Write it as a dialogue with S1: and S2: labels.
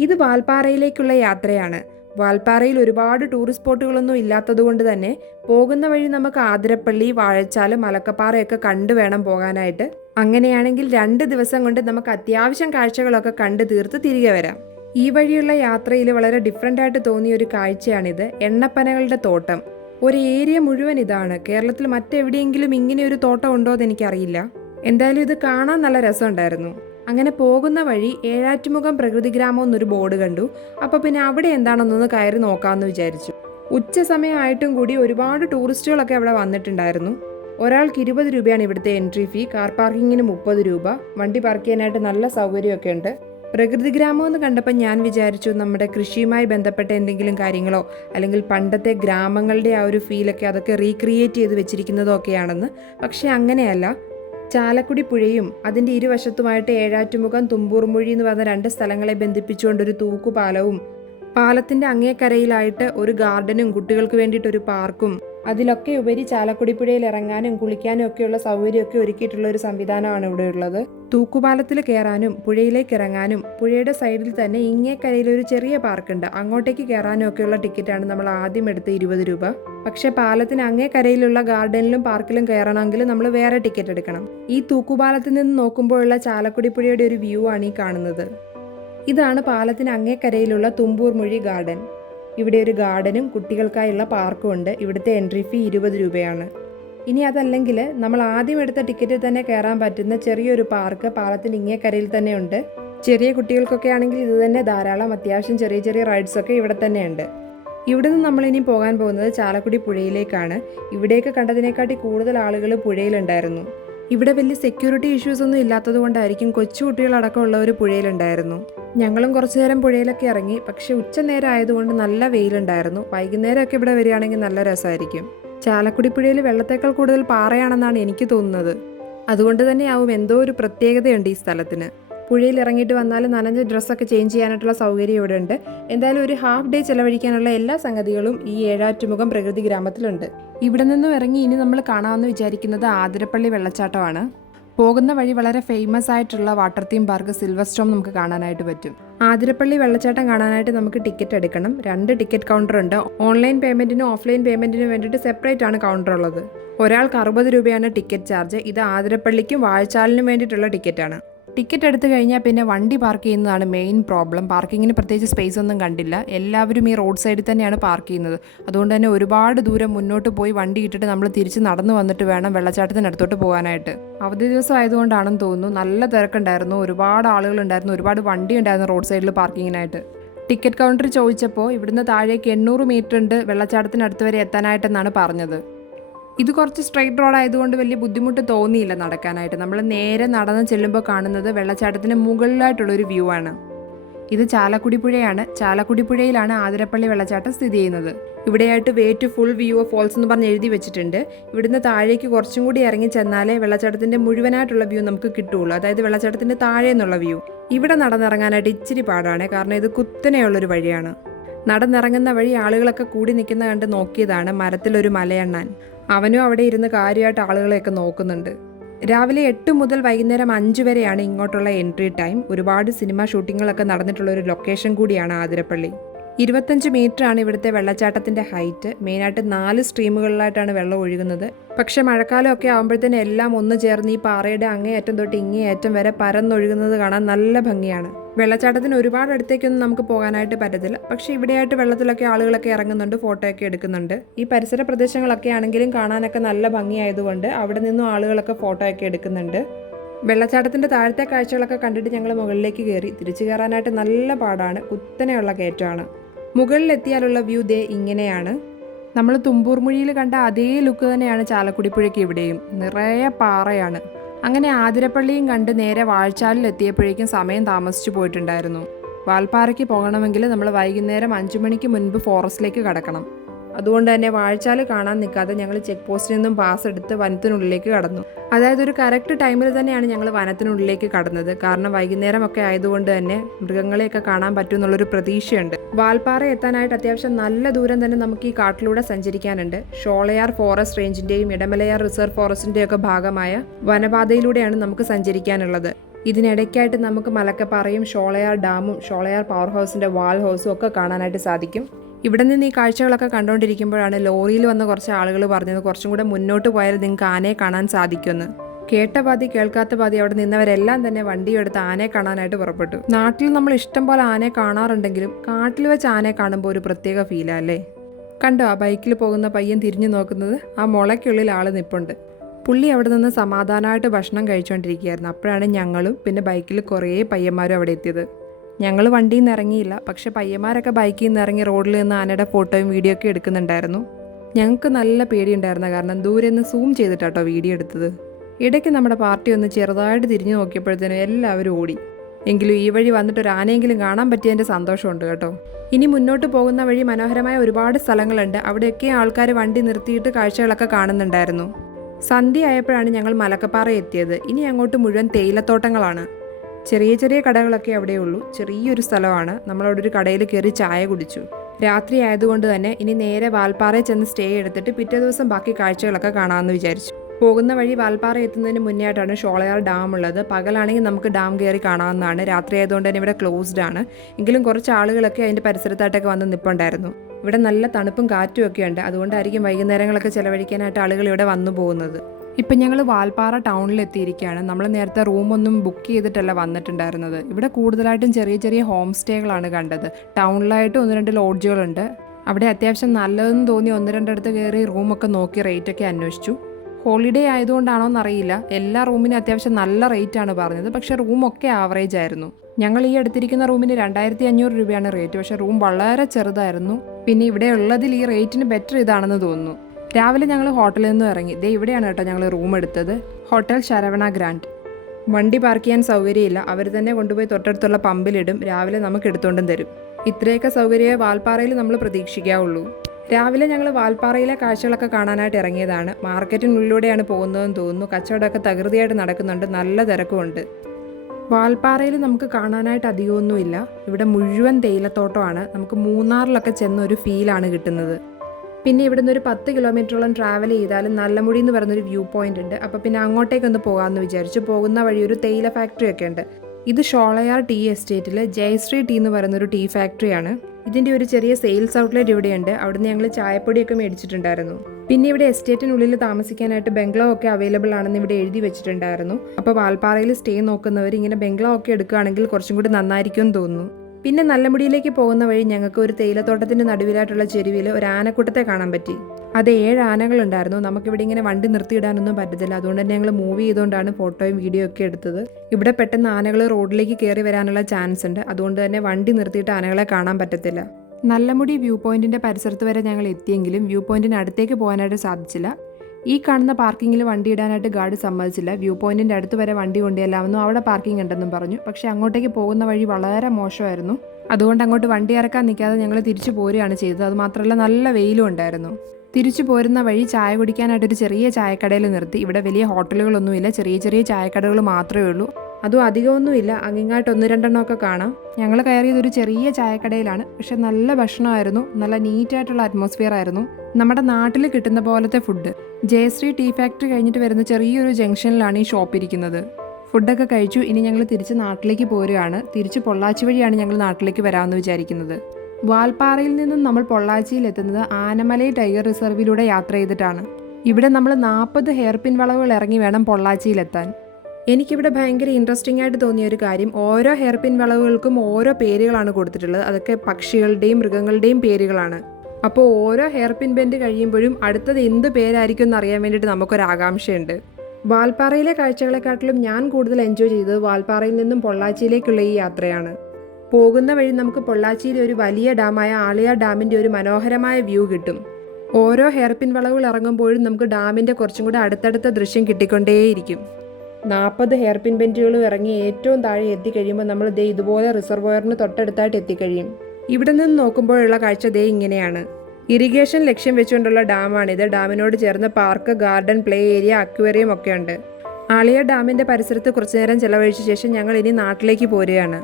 S1: ഇത് വാൽപ്പാറയിലേക്കുള്ള യാത്രയാണ്. വാൽപ്പാറയിൽ ഒരുപാട് ടൂറിസ്റ്റ് സ്പോട്ടുകളൊന്നും ഇല്ലാത്തതുകൊണ്ട് തന്നെ പോകുന്ന വഴി നമുക്ക് ആതിരപ്പള്ളി വാഴച്ചാൽ മലക്കപ്പാറയൊക്കെ കണ്ടു വേണം പോകാനായിട്ട്. അങ്ങനെയാണെങ്കിൽ രണ്ട് ദിവസം കൊണ്ട് നമുക്ക് അത്യാവശ്യം കാഴ്ചകളൊക്കെ കണ്ടു തീർത്ത് തിരികെ വരാം. ഈ വഴിയുള്ള യാത്രയിൽ വളരെ ഡിഫറെന്റ് ആയിട്ട് തോന്നിയ ഒരു കാഴ്ചയാണിത്. എണ്ണപ്പനകളുടെ തോട്ടം. ഒരു ഏരിയ മുഴുവൻ ഇതാണ്. കേരളത്തിൽ മറ്റെവിടെയെങ്കിലും ഇങ്ങനെ ഒരു തോട്ടം ഉണ്ടോ എന്ന് എനിക്കറിയില്ല. എന്തായാലും ഇത് കാണാൻ നല്ല രസമുണ്ടായിരുന്നു. അങ്ങനെ പോകുന്ന വഴി ഏഴാറ്റുമുഖം പ്രകൃതി ഗ്രാമം എന്നൊരു ബോർഡ് കണ്ടു. അപ്പോൾ പിന്നെ അവിടെ എന്താണെന്നൊന്ന് കയറി നോക്കാമെന്ന് വിചാരിച്ചു. ഉച്ച സമയമായിട്ടും കൂടി ഒരുപാട് ടൂറിസ്റ്റുകളൊക്കെ അവിടെ വന്നിട്ടുണ്ടായിരുന്നു. ഒരാൾക്ക് ഇരുപത് രൂപയാണ് ഇവിടുത്തെ എൻട്രി ഫീ കാർ പാർക്കിങ്ങിന് മുപ്പത് രൂപ. വണ്ടി പാർക്ക് ചെയ്യാനായിട്ട് നല്ല സൗകര്യമൊക്കെ ഉണ്ട്. പ്രകൃതി ഗ്രാമം എന്ന് കണ്ടപ്പോൾ ഞാൻ വിചാരിച്ചു നമ്മുടെ കൃഷിയുമായി ബന്ധപ്പെട്ട എന്തെങ്കിലും കാര്യങ്ങളോ അല്ലെങ്കിൽ പണ്ടത്തെ ഗ്രാമങ്ങളുടെ ആ ഒരു ഫീലൊക്കെ അതൊക്കെ റീക്രിയേറ്റ് ചെയ്ത് വെച്ചിരിക്കുന്നതൊക്കെയാണെന്ന്. പക്ഷേ അങ്ങനെയല്ല. ചാലക്കുടി പുഴയും അതിന്റെ ഇരുവശത്തുമായിട്ട് ഏഴാറ്റുമുഖം തുമ്പൂർമുഴി എന്ന് പറഞ്ഞ രണ്ട് സ്ഥലങ്ങളെ ബന്ധിപ്പിച്ചുകൊണ്ടൊരു തൂക്കുപാലവും പാലത്തിന്റെ അങ്ങേക്കരയിലായിട്ട് ഒരു ഗാർഡനും കുട്ടികൾക്ക് വേണ്ടിയിട്ടൊരു പാർക്കും. അതിലൊക്കെ ഉപരി ചാലക്കുടി പുഴയിൽ ഇറങ്ങാനും കുളിക്കാനും ഒക്കെയുള്ള സൗകര്യമൊക്കെ ഒരുക്കിയിട്ടുള്ള ഒരു സംവിധാനമാണ് ഇവിടെ ഉള്ളത്. തൂക്കുപാലത്തിൽ കയറാനും പുഴയിലേക്ക് ഇറങ്ങാനും പുഴയുടെ സൈഡിൽ തന്നെ ഇങ്ങേക്കരയിൽ ഒരു ചെറിയ പാർക്കുണ്ട്. അങ്ങോട്ടേക്ക് കയറാനും ഒക്കെയുള്ള ടിക്കറ്റാണ് നമ്മൾ ആദ്യം എടുത്ത് ഇരുപത് രൂപ. പക്ഷെ പാലത്തിന് അങ്ങേക്കരയിലുള്ള ഗാർഡനിലും പാർക്കിലും കയറണമെങ്കിൽ നമ്മൾ വേറെ ടിക്കറ്റ് എടുക്കണം. ഈ തൂക്കുപാലത്തിൽ നിന്ന് നോക്കുമ്പോഴുള്ള ചാലക്കുടി പുഴയുടെ ഒരു വ്യൂ ആണ് ഈ കാണുന്നത്. ഇതാണ് പാലത്തിന് അങ്ങേക്കരയിലുള്ള തുമ്പൂർമൊഴി ഗാർഡൻ. ഇവിടെ ഒരു ഗാർഡനും കുട്ടികൾക്കായുള്ള പാർക്കും ഉണ്ട്. ഇവിടുത്തെ എൻട്രി ഫീ ഇരുപത് രൂപയാണ്. ഇനി അതല്ലെങ്കിൽ നമ്മൾ ആദ്യം എടുത്ത ടിക്കറ്റിൽ തന്നെ കയറാൻ പറ്റുന്ന ചെറിയൊരു പാർക്ക് പാലത്തിന് ഇങ്ങേക്കരയിൽ തന്നെ ഉണ്ട്. ചെറിയ കുട്ടികൾക്കൊക്കെ ആണെങ്കിൽ ഇത് തന്നെ ധാരാളം അത്യാവശ്യം ചെറിയ ചെറിയ റൈഡ്സ് ഒക്കെ ഇവിടെ തന്നെയുണ്ട് നമ്മൾ ഇനി പോകാൻ പോകുന്നത് ചാലക്കുടി പുഴയിലേക്കാണ്. ഇവിടേക്ക് കണ്ടതിനെക്കാട്ടി കൂടുതൽ ആളുകൾ പുഴയിലുണ്ടായിരുന്നു. ഇവിടെ വലിയ സെക്യൂരിറ്റി ഇഷ്യൂസ് ഒന്നും ഇല്ലാത്തത് കൊണ്ടായിരിക്കും കൊച്ചു കുട്ടികളടക്കമുള്ളവർ പുഴയിലുണ്ടായിരുന്നു. ഞങ്ങളും കുറച്ചു നേരം പുഴയിലൊക്കെ ഇറങ്ങി പക്ഷെ ഉച്ച നേരം ആയതുകൊണ്ട് നല്ല വെയിലുണ്ടായിരുന്നു. വൈകുന്നേരമൊക്കെ ഇവിടെ വരികയാണെങ്കിൽ നല്ല രസമായിരിക്കും. ചാലക്കുടി പുഴയിൽ വെള്ളത്തേക്കാൾ കൂടുതൽ പാറയാണെന്നാണ് എനിക്ക് തോന്നുന്നത്. അതുകൊണ്ട് തന്നെയാവും എന്തോ ഒരു പ്രത്യേകതയുണ്ട് ഈ സ്ഥലത്തിന്. പുഴയിൽ ഇറങ്ങിയിട്ട് വന്നാൽ നനഞ്ഞ ഡ്രസ്സൊക്കെ ചേഞ്ച് ചെയ്യാനായിട്ടുള്ള സൗകര്യം ഇവിടെ ഉണ്ട് എന്തായാലും ഒരു ഹാഫ് ഡേ ചെലവഴിക്കാനുള്ള എല്ലാ സംഗതികളും ഈ ഏഴാറ്റുമുഖം പ്രകൃതി ഗ്രാമത്തിലുണ്ട്. ഇവിടെ നിന്നും ഇറങ്ങി ഇനി നമ്മൾ കാണാമെന്ന് വിചാരിക്കുന്നത് ആതിരപ്പള്ളി വെള്ളച്ചാട്ടമാണ്. പോകുന്ന വഴി വളരെ ഫേമസ് ആയിട്ടുള്ള water theme park silver storm നമുക്ക് കാണാനായിട്ട് പറ്റും. ആതിരപ്പള്ളി വെള്ളച്ചാട്ടം കാണാനായിട്ട് നമുക്ക് ടിക്കറ്റ് എടുക്കണം. രണ്ട് ടിക്കറ്റ് കൗണ്ടർ ഉണ്ട്. ഓൺലൈൻ പേയ്മെന്റിനും ഓഫ്ലൈൻ പേയ്മെന്റിനും വേണ്ടിയിട്ട് സെപ്പറേറ്റ് ആണ് കൗണ്ടർ ഉള്ളത്. ഒരാൾക്ക് അറുപത് രൂപയാണ് ടിക്കറ്റ് ചാർജ് ഇത് ആതിരപ്പള്ളിക്കും വാഴച്ചാലിനും വേണ്ടിയിട്ടുള്ള ടിക്കറ്റാണ് ടിക്കറ്റ് എടുത്തു കഴിഞ്ഞാൽ പിന്നെ വണ്ടി പാർക്ക് ചെയ്യുന്നതാണ് മെയിൻ പ്രോബ്ലം പാർക്കിങ്ങിന് പ്രത്യേകിച്ച് സ്പേസ് ഒന്നും കണ്ടില്ല. എല്ലാവരും ഈ റോഡ് സൈഡിൽ തന്നെയാണ് പാർക്ക് ചെയ്യുന്നത്. അതുകൊണ്ട് തന്നെ ഒരുപാട് ദൂരം മുന്നോട്ട് പോയി വണ്ടി ഇട്ടിട്ട് നമ്മൾ തിരിച്ച് നടന്നു വന്നിട്ട് വേണം വെള്ളച്ചാട്ടത്തിനടുത്തോട്ട് പോകാനായിട്ട്. അവധി ദിവസം ആയതുകൊണ്ടാണെന്ന് തോന്നുന്നു. നല്ല തിരക്കുണ്ടായിരുന്നു. ഒരുപാട് ആളുകൾ ഉണ്ടായിരുന്നു ഒരുപാട് വണ്ടി ഉണ്ടായിരുന്നു റോഡ് സൈഡിൽ പാർക്കിങ്ങിനായിട്ട് ടിക്കറ്റ് കൗണ്ടർ ചോദിച്ചപ്പോൾ ഇവിടുന്ന് താഴേക്ക് എണ്ണൂറ് മീറ്റർ ഉണ്ട് വെള്ളച്ചാട്ടത്തിനടുത്ത് വരെ എത്താനായിട്ടെന്നാണ് പറഞ്ഞത്. ഇത് കുറച്ച് സ്ട്രൈറ്റ് റോഡ് ആയതുകൊണ്ട് വലിയ ബുദ്ധിമുട്ട് തോന്നിയില്ല നടക്കാനായിട്ട്. നമ്മൾ നേരെ നടന്ന് ചെല്ലുമ്പോൾ കാണുന്നത് വെള്ളച്ചാട്ടത്തിന് മുകളിലായിട്ടുള്ള ഒരു വ്യൂ ആണ്. ഇത് ചാലക്കുടി പുഴയാണ് ചാലക്കുടി പുഴയിലാണ് ആതിരപ്പള്ളി വെള്ളച്ചാട്ടം സ്ഥിതി ചെയ്യുന്നത്. ഇവിടെയായിട്ട് way to full view of falls എന്ന് പറഞ്ഞ് എഴുതി വെച്ചിട്ടുണ്ട്. ഇവിടുന്ന് താഴേക്ക് കുറച്ചും കൂടി ഇറങ്ങി ചെന്നാലേ വെള്ളച്ചാട്ടത്തിന്റെ മുഴുവനായിട്ടുള്ള വ്യൂ നമുക്ക് കിട്ടുള്ളൂ അതായത് വെള്ളച്ചാട്ടത്തിന്റെ താഴെ നിന്നുള്ള വ്യൂ ഇവിടെ നടന്നിറങ്ങാനായിട്ട് ഇച്ചിരി പാടാണ്. കാരണം ഇത് കുത്തനെയുള്ളൊരു വഴിയാണ്. നടന്നിറങ്ങുന്ന വഴി ആളുകളൊക്കെ കൂടി നിൽക്കുന്ന കണ്ട് നോക്കിയതാണ് മരത്തിലൊരു മലയണ്ണാൻ. അവനും അവിടെ ഇരുന്ന് കാര്യമായിട്ട് ആളുകളെയൊക്കെ നോക്കുന്നുണ്ട്. രാവിലെ എട്ട് മുതൽ വൈകുന്നേരം അഞ്ച് വരെയാണ് ഇങ്ങോട്ടുള്ള എൻട്രി ടൈം. ഒരുപാട് സിനിമ ഷൂട്ടിങ്ങുകളൊക്കെ നടന്നിട്ടുള്ള ഒരു ലൊക്കേഷൻ കൂടിയാണ് ആതിരപ്പള്ളി. ഇരുപത്തഞ്ച് മീറ്റർ ആണ് ഇവിടുത്തെ വെള്ളച്ചാട്ടത്തിന്റെ ഹൈറ്റ്. മെയിനായിട്ട് നാല് സ്ട്രീമുകളിലായിട്ടാണ് വെള്ളം ഒഴുകുന്നത്. പക്ഷെ മഴക്കാലമൊക്കെ ആകുമ്പോഴത്തേനും എല്ലാം ഒന്ന് ചേർന്ന് ഈ പാറയുടെ അങ്ങേയറ്റം തൊട്ട് ഇങ്ങേയറ്റം വരെ പരന്നൊഴുകുന്നത് കാണാൻ നല്ല ഭംഗിയാണ്. വെള്ളച്ചാട്ടത്തിന് ഒരുപാട് അടുത്തേക്കൊന്നും നമുക്ക് പോകാനായിട്ട് പറ്റത്തില്ല. പക്ഷെ ഇവിടെയായിട്ട് വെള്ളത്തിലൊക്കെ ആളുകളൊക്കെ ഇറങ്ങുന്നുണ്ട് ഫോട്ടോ ഒക്കെ എടുക്കുന്നുണ്ട്. ഈ പരിസര പ്രദേശങ്ങളൊക്കെ ആണെങ്കിലും കാണാനൊക്കെ നല്ല ഭംഗിയായതുകൊണ്ട് അവിടെ നിന്നും ആളുകളൊക്കെ ഫോട്ടോ ഒക്കെ എടുക്കുന്നുണ്ട്. വെള്ളച്ചാട്ടത്തിന്റെ താഴത്തെ കാഴ്ചകളൊക്കെ കണ്ടിട്ട് ഞങ്ങൾ മുകളിലേക്ക് കയറി. തിരിച്ചു കയറാനായിട്ട് നല്ല പാടാണ്. കുത്തനെയുള്ള കയറ്റമാണ്. മുകളിലെത്തിയാലുള്ള വ്യൂ ദേ ഇങ്ങനെയാണ്. നമ്മൾ തുമ്പൂർമുഴിയിൽ കണ്ട അതേ ലുക്ക് തന്നെയാണ് ചാലക്കുടി പുഴയ്ക്ക് ഇവിടെയും. നിറയെ പാറയാണ്. അങ്ങനെ ആതിരപ്പള്ളിയും കണ്ട് നേരെ വാഴച്ചാലിൽ എത്തിയപ്പോഴേക്കും സമയം താമസിച്ചു പോയിട്ടുണ്ടായിരുന്നു. വാൽപ്പാറയ്ക്ക് പോകണമെങ്കിൽ നമ്മൾ വൈകുന്നേരം അഞ്ചു മണിക്ക് മുൻപ് ഫോറസ്റ്റിലേക്ക് കടക്കണം. അതുകൊണ്ട് തന്നെ വാഴച്ചാൽ കാണാൻ നിൽക്കാതെ ഞങ്ങൾ ചെക്ക് പോസ്റ്റിൽ നിന്നും പാസ് എടുത്ത് വനത്തിനുള്ളിലേക്ക് കടന്നു. അതായത് ഒരു കറക്റ്റ് ടൈമിൽ തന്നെയാണ് ഞങ്ങൾ വനത്തിനുള്ളിലേക്ക് കടന്നത്. കാരണം വൈകുന്നേരമൊക്കെ ആയതുകൊണ്ട് തന്നെ മൃഗങ്ങളെയൊക്കെ കാണാൻ പറ്റും എന്നുള്ളൊരു പ്രതീക്ഷയുണ്ട്. വാൽപ്പാറ എത്താനായിട്ട് അത്യാവശ്യം നല്ല ദൂരം തന്നെ നമുക്ക് ഈ കാട്ടിലൂടെ സഞ്ചരിക്കാനുണ്ട്. ഷോളയാർ ഫോറസ്റ്റ് റേഞ്ചിന്റെയും ഇടമലയാർ റിസർവ് ഫോറസ്റ്റിന്റെയും ഒക്കെ ഭാഗമായ വനപാതയിലൂടെയാണ് നമുക്ക് സഞ്ചരിക്കാനുള്ളത്. ഇതിനിടയ്ക്കായിട്ട് നമുക്ക് മലക്കപ്പാറയും ഷോളയാർ ഡാമും ഷോളയാർ പവർ ഹൗസിന്റെ വാൾ ഹൗസും ഒക്കെ കാണാനായിട്ട് സാധിക്കും. ഇവിടെ നിന്ന് ഈ കാഴ്ചകളൊക്കെ കണ്ടുകൊണ്ടിരിക്കുമ്പോഴാണ് ലോറിയിൽ വന്ന കുറച്ച് ആളുകൾ പറഞ്ഞത് കുറച്ചും കൂടെ മുന്നോട്ട് പോയാൽ നിങ്ങൾക്ക് ആനയെ കാണാൻ സാധിക്കുമെന്ന്. കേട്ട പാതി കേൾക്കാത്ത പാതി അവിടെ നിന്നവരെല്ലാം തന്നെ വണ്ടിയെടുത്ത് ആനയെ കാണാനായിട്ട് പുറപ്പെട്ടു. നാട്ടിൽ നമ്മൾ ഇഷ്ടം പോലെ ആനയെ കാണാറുണ്ടെങ്കിലും കാട്ടിൽ വെച്ച് ആനയെ കാണുമ്പോൾ ഒരു പ്രത്യേക ഫീലാ അല്ലേ? കണ്ടോ ആ ബൈക്കിൽ പോകുന്ന പയ്യൻ തിരിഞ്ഞു നോക്കുന്നത്? ആ മുളയ്ക്കുള്ളിൽ ആൾ നിപ്പുണ്ട്. പുള്ളി അവിടെ നിന്ന് സമാധാനമായിട്ട് ഭക്ഷണം കഴിച്ചുകൊണ്ടിരിക്കുകയായിരുന്നു അപ്പോഴാണ് ഞങ്ങളും പിന്നെ ബൈക്കിൽ കുറേ പയ്യന്മാരും അവിടെ എത്തിയത്. ഞങ്ങൾ വണ്ടിയിൽ നിന്ന് ഇറങ്ങിയില്ല. പക്ഷെ പയ്യന്മാരൊക്കെ ബൈക്കിൽ നിന്ന് ഇറങ്ങി റോഡിൽ നിന്ന് ആനയുടെ ഫോട്ടോയും വീഡിയോ ഒക്കെ എടുക്കുന്നുണ്ടായിരുന്നു. ഞങ്ങൾക്ക് നല്ല പേടിയുണ്ടായിരുന്നു കാരണം ദൂരെ നിന്ന് സൂം ചെയ്തിട്ടാട്ടോ വീഡിയോ എടുത്തത്. ഇടയ്ക്ക് നമ്മുടെ പാർട്ടി ഒന്ന് ചെറുതായിട്ട് തിരിഞ്ഞു നോക്കിയപ്പോഴത്തേനും എല്ലാവരും ഓടി. എങ്കിലും ഈ വഴി വന്നിട്ട് ഒരു ആനയെങ്കിലും കാണാൻ പറ്റിയതിന്റെ സന്തോഷമുണ്ട് കേട്ടോ. ഇനി മുന്നോട്ട് പോകുന്ന വഴി മനോഹരമായ ഒരുപാട് സ്ഥലങ്ങളുണ്ട്. അവിടെയൊക്കെ ആൾക്കാർ വണ്ടി നിർത്തിയിട്ട് കാഴ്ചകളൊക്കെ കാണുന്നുണ്ടായിരുന്നു. സന്ധ്യ ആയപ്പോഴാണ് ഞങ്ങൾ മലക്കപ്പാറ എത്തിയത്. ഇനി അങ്ങോട്ട് മുഴുവൻ തേയിലത്തോട്ടങ്ങളാണ്. ചെറിയ ചെറിയ കടകളൊക്കെ അവിടെ ഉള്ളൂ. ചെറിയൊരു സ്ഥലമാണ്. നമ്മളവിടെ ഒരു കടയിൽ കയറി ചായ കുടിച്ചു. രാത്രി ആയതുകൊണ്ട് തന്നെ ഇനി നേരെ വാൽപ്പാറയിൽ ചെന്ന് സ്റ്റേ എടുത്തിട്ട് പിറ്റേ ദിവസം ബാക്കി കാഴ്ചകളൊക്കെ കാണാമെന്ന് വിചാരിച്ചു. പോകുന്ന വഴി വാൽപ്പാറ എത്തുന്നതിന് മുന്നേ ആയിട്ടാണ് ഷോളയാർ ഡാം ഉള്ളത്. പകലാണെങ്കിൽ നമുക്ക് ഡാം കയറി കാണാവുന്നതാണ്. രാത്രി ആയതുകൊണ്ട് തന്നെ ഇവിടെ ക്ലോസ്ഡ് ആണ്. എങ്കിലും കുറച്ച് ആളുകളൊക്കെ അതിന്റെ പരിസരത്തായിട്ടൊക്കെ വന്ന് നിൽപ്പുണ്ടായിരുന്നു ഇവിടെ നല്ല തണുപ്പും കാറ്റും ഒക്കെ ഉണ്ട്. അതുകൊണ്ടായിരിക്കും വൈകുന്നേരങ്ങളൊക്കെ ചിലവഴിക്കാനായിട്ട് ആളുകൾ ഇവിടെ വന്നു പോകുന്നത്. ഇപ്പം ഞങ്ങൾ വാൽപ്പാറ ടൗണിൽ എത്തിയിരിക്കുകയാണ് നമ്മൾ നേരത്തെ റൂമൊന്നും ബുക്ക് ചെയ്തിട്ടല്ല വന്നിട്ടുണ്ടായിരുന്നത്. ഇവിടെ കൂടുതലായിട്ടും ചെറിയ ചെറിയ ഹോം സ്റ്റേകളാണ് കണ്ടത്. ടൗണിലായിട്ട് ഒന്ന് രണ്ട് ലോഡ്ജുകളുണ്ട്. അവിടെ അത്യാവശ്യം നല്ലതെന്ന് തോന്നി ഒന്ന് രണ്ടിടത്ത് കയറി റൂമൊക്കെ നോക്കി റേറ്റൊക്കെ അന്വേഷിച്ചു. ഹോളിഡേ ആയതുകൊണ്ടാണോ എന്നറിയില്ല എല്ലാ റൂമിനും അത്യാവശ്യം നല്ല റേറ്റ് ആണ് പറഞ്ഞത്. പക്ഷേ റൂമൊക്കെ ആവറേജ് ആയിരുന്നു. ഞങ്ങൾ ഈ എടുത്തിരിക്കുന്ന റൂമിന് രണ്ടായിരത്തി അഞ്ഞൂറ് രൂപയാണ് റേറ്റ്. പക്ഷേ റൂം വളരെ ചെറുതായിരുന്നു. പിന്നെ ഇവിടെ ഉള്ളതിൽ ഈ റേറ്റിന് ബെറ്റർ ഇതാണെന്ന് തോന്നുന്നു. രാവിലെ ഞങ്ങൾ ഹോട്ടലിൽ നിന്ന് ഇറങ്ങി. ദേ ഇവിടെയാണ് കേട്ടോ ഞങ്ങൾ റൂം എടുത്തത്. ഹോട്ടൽ ശരവണ ഗ്രാൻഡ് വണ്ടി പാർക്ക് ചെയ്യാൻ സൗകര്യമില്ല. അവർ തന്നെ കൊണ്ടുപോയി തൊട്ടടുത്തുള്ള പമ്പിലിടും രാവിലെ നമുക്ക് എടുത്തുകൊണ്ടും തരും. ഇത്രയൊക്കെ സൗകര്യമേ വാൽപ്പാറയിൽ നമ്മൾ പ്രതീക്ഷിക്കാവുള്ളൂ. രാവിലെ ഞങ്ങൾ വാൽപ്പാറയിലെ കാഴ്ചകളൊക്കെ കാണാനായിട്ട് ഇറങ്ങിയതാണ്. മാർക്കറ്റിനുള്ളിലൂടെയാണ് പോകുന്നതെന്ന് തോന്നുന്നു. കച്ചവടമൊക്കെ തകൃതിയായിട്ട് നടക്കുന്നുണ്ട്. നല്ല തിരക്കുമുണ്ട്. വാൽപ്പാറയിൽ നമുക്ക് കാണാനായിട്ട് അധികമൊന്നുമില്ല. ഇവിടെ മുഴുവൻ തേയിലത്തോട്ടമാണ്. നമുക്ക് മൂന്നാറിലൊക്കെ ചെന്ന ഒരു ഫീലാണ് കിട്ടുന്നത്. പിന്നെ ഇവിടുന്ന് ഒരു പത്ത് കിലോമീറ്ററോളം ട്രാവൽ ചെയ്താലും നല്ലമുടി എന്ന് പറഞ്ഞൊരു വ്യൂ പോയിന്റ് ഉണ്ട്. അപ്പോൾ പിന്നെ അങ്ങോട്ടേക്കൊന്ന് പോകാമെന്ന് വിചാരിച്ചു. പോകുന്ന വഴി ഒരു തേയില ഫാക്ടറി ഒക്കെ ഉണ്ട്. ഇത് ഷോളയാർ ടീ എസ്റ്റേറ്റിൽ ജയശ്രീ ടീ എന്ന് പറയുന്നൊരു ടീ ഫാക്ടറിയാണ് ഇതിന്റെ ഒരു ചെറിയ സെയിൽസ് ഔട്ട്ലെറ്റ് ഇവിടെയുണ്ട്. അവിടുന്ന് ഞങ്ങൾ ചായപ്പൊടിയൊക്കെ മേടിച്ചിട്ടുണ്ടായിരുന്നു. പിന്നെ ഇവിടെ എസ്റ്റേറ്റിനുള്ളിൽ താമസിക്കാനായിട്ട് ബംഗ്ലാവ് ഒക്കെ അവൈലബിൾ ആണെന്ന് ഇവിടെ എഴുതി വെച്ചിട്ടുണ്ടായിരുന്നു. അപ്പോൾ വാൽപ്പാറയിൽ സ്റ്റേ നോക്കുന്നവർ ഇങ്ങനെ ബംഗ്ലാവ് ഒക്കെ എടുക്കുകയാണെങ്കിൽ കുറച്ചും കൂടി നന്നായിരിക്കും എന്ന് തോന്നുന്നു. പിന്നെ നല്ലമുടിയിലേക്ക് പോകുന്ന വഴി ഞങ്ങൾക്ക് ഒരു തേയിലത്തോട്ടത്തിന്റെ നടുവിലായിട്ടുള്ള ചെരുവിൽ ഒരു ആനക്കൂട്ടത്തെ കാണാൻ പറ്റി. അത് ഏഴ് ആനകളുണ്ടായിരുന്നു. നമുക്കിവിടെ ഇങ്ങനെ വണ്ടി നിർത്തിയിടാനൊന്നും പറ്റത്തില്ല. അതുകൊണ്ട് തന്നെ ഞങ്ങൾ മൂവ് ചെയ്തുകൊണ്ടാണ് ഫോട്ടോയും വീഡിയോ ഒക്കെ എടുത്തത്. ഇവിടെ പെട്ടെന്ന് ആനകൾ റോഡിലേക്ക് കയറി വരാനുള്ള ചാൻസ് ഉണ്ട്. അതുകൊണ്ട് തന്നെ വണ്ടി നിർത്തിയിട്ട് ആനകളെ കാണാൻ പറ്റത്തില്ല. നല്ലമുടി വ്യൂ പോയിന്റിന്റെ പരിസരത്ത് വരെ ഞങ്ങൾ എത്തിയെങ്കിലും വ്യൂ പോയിന്റിന് അടുത്തേക്ക് പോകാനായിട്ട് സാധിച്ചില്ല. ഈ കാണുന്ന പാർക്കിങ്ങിൽ വണ്ടി ഇടാനായിട്ട് ഗാർഡ് സമ്മതിച്ചില്ല. വ്യൂ പോയിന്റിന്റെ അടുത്ത് വരെ വണ്ടി കൊണ്ടുചെല്ലാമെന്നും അവിടെ പാർക്കിംഗ് ഉണ്ടെന്നും പറഞ്ഞു. പക്ഷേ അങ്ങോട്ടേക്ക് പോകുന്ന വഴി വളരെ മോശമായിരുന്നു. അതുകൊണ്ട് അങ്ങോട്ട് വണ്ടി ഇറക്കാൻ നിൽക്കാതെ ഞങ്ങൾ തിരിച്ചു പോരുകയാണ് ചെയ്തത്. അത് മാത്രമല്ല നല്ല വെയിലും ഉണ്ടായിരുന്നു. തിരിച്ചു പോരുന്ന വഴി ചായ കുടിക്കാനായിട്ട് ഒരു ചെറിയ ചായക്കടയിൽ നിർത്തി. ഇവിടെ വലിയ ഹോട്ടലുകളൊന്നുമില്ല. ചെറിയ ചെറിയ ചായക്കടകൾ മാത്രമേ ഉള്ളൂ. അതും അധികമൊന്നുമില്ല. അങ്ങിങ്ങായിട്ട് ഒന്ന് രണ്ടെണ്ണമൊക്കെ കാണാം. ഞങ്ങൾ കയറിയത് ഒരു ചെറിയ ചായക്കടയിലാണ്. പക്ഷെ നല്ല ഭക്ഷണമായിരുന്നു. നല്ല നീറ്റായിട്ടുള്ള അറ്റ്മോസ്ഫിയർ ആയിരുന്നു. നമ്മുടെ നാട്ടിൽ കിട്ടുന്ന പോലത്തെ ഫുഡ് ജയശ്രീ ടീ ഫാക്ടറി കഴിഞ്ഞിട്ട് വരുന്ന ചെറിയൊരു ജംഗ്ഷനിലാണ് ഈ ഷോപ്പ് ഇരിക്കുന്നത്. ഫുഡൊക്കെ കഴിച്ചു. ഇനി ഞങ്ങൾ തിരിച്ച് നാട്ടിലേക്ക് പോരുകയാണ്. തിരിച്ച് പൊള്ളാച്ചി വഴിയാണ് ഞങ്ങൾ നാട്ടിലേക്ക് വരാമെന്ന് വിചാരിക്കുന്നത്. വാൽപ്പാറയിൽ നിന്നും നമ്മൾ പൊള്ളാച്ചിയിൽ എത്തുന്നത് ആനമലൈ ടൈഗർ റിസർവിലൂടെ യാത്ര ചെയ്തിട്ടാണ്. ഇവിടെ നമ്മൾ നാൽപ്പത് ഹെയർപിൻ വളവുകൾ ഇറങ്ങി വേണം പൊള്ളാച്ചിയിലെത്താൻ. എനിക്കിവിടെ ഭയങ്കര ഇൻട്രസ്റ്റിംഗ് ആയിട്ട് തോന്നിയ ഒരു കാര്യം ഓരോ ഹെയർ പിൻ വളവുകൾക്കും ഓരോ പേരുകളാണ് കൊടുത്തിട്ടുള്ളത്. അതൊക്കെ പക്ഷികളുടെയും മൃഗങ്ങളുടെയും പേരുകളാണ്. അപ്പോൾ ഓരോ ഹെയർ പിൻ ബെൻഡ് കഴിയുമ്പോഴും അടുത്തത് എന്ത് പേരായിരിക്കും എന്ന് അറിയാൻ വേണ്ടിയിട്ട് നമുക്കൊരു ആകാംക്ഷയുണ്ട് വാൽപ്പാറയിലെ കാഴ്ചകളെക്കാട്ടിലും ഞാൻ കൂടുതൽ എൻജോയ് ചെയ്തത് വാൽപ്പാറയിൽ നിന്നും പൊള്ളാച്ചിയിലേക്കുള്ള ഈ യാത്രയാണ്. പോകുന്ന വഴി നമുക്ക് പൊള്ളാച്ചിയിലെ ഒരു വലിയ ഡാമായ ആളിയ ഡാമിന്റെ ഒരു മനോഹരമായ വ്യൂ കിട്ടും. ഓരോ ഹെയർപിൻ വളവുകൾ ഇറങ്ങുമ്പോഴും നമുക്ക് ഡാമിന്റെ കുറച്ചും കൂടെ അടുത്തടുത്ത ദൃശ്യം കിട്ടിക്കൊണ്ടേയിരിക്കും. നാൽപ്പത് ഹെയർ പിൻ ബെന്റുകളും ഇറങ്ങി ഏറ്റവും താഴെ എത്തിക്കഴിയുമ്പോൾ നമ്മൾ ദേ ഇതുപോലെ റിസർവോയറിന് തൊട്ടടുത്തായിട്ട് എത്തിക്കഴിയും ഇവിടെ നിന്ന് നോക്കുമ്പോഴുള്ള കാഴ്ച ദേ ഇങ്ങനെയാണ്. ഇറിഗേഷൻ ലക്ഷ്യം വെച്ചുകൊണ്ടുള്ള ഡാമാണിത് ഡാമിനോട് ചേർന്ന് park garden play area aquarium ഒക്കെ ഉണ്ട്. ആളിയ ഡാമിന്റെ പരിസരത്ത് കുറച്ചു നേരം ചെലവഴിച്ച ശേഷം ഞങ്ങൾ ഇനി നാട്ടിലേക്ക് പോരുകയാണ്.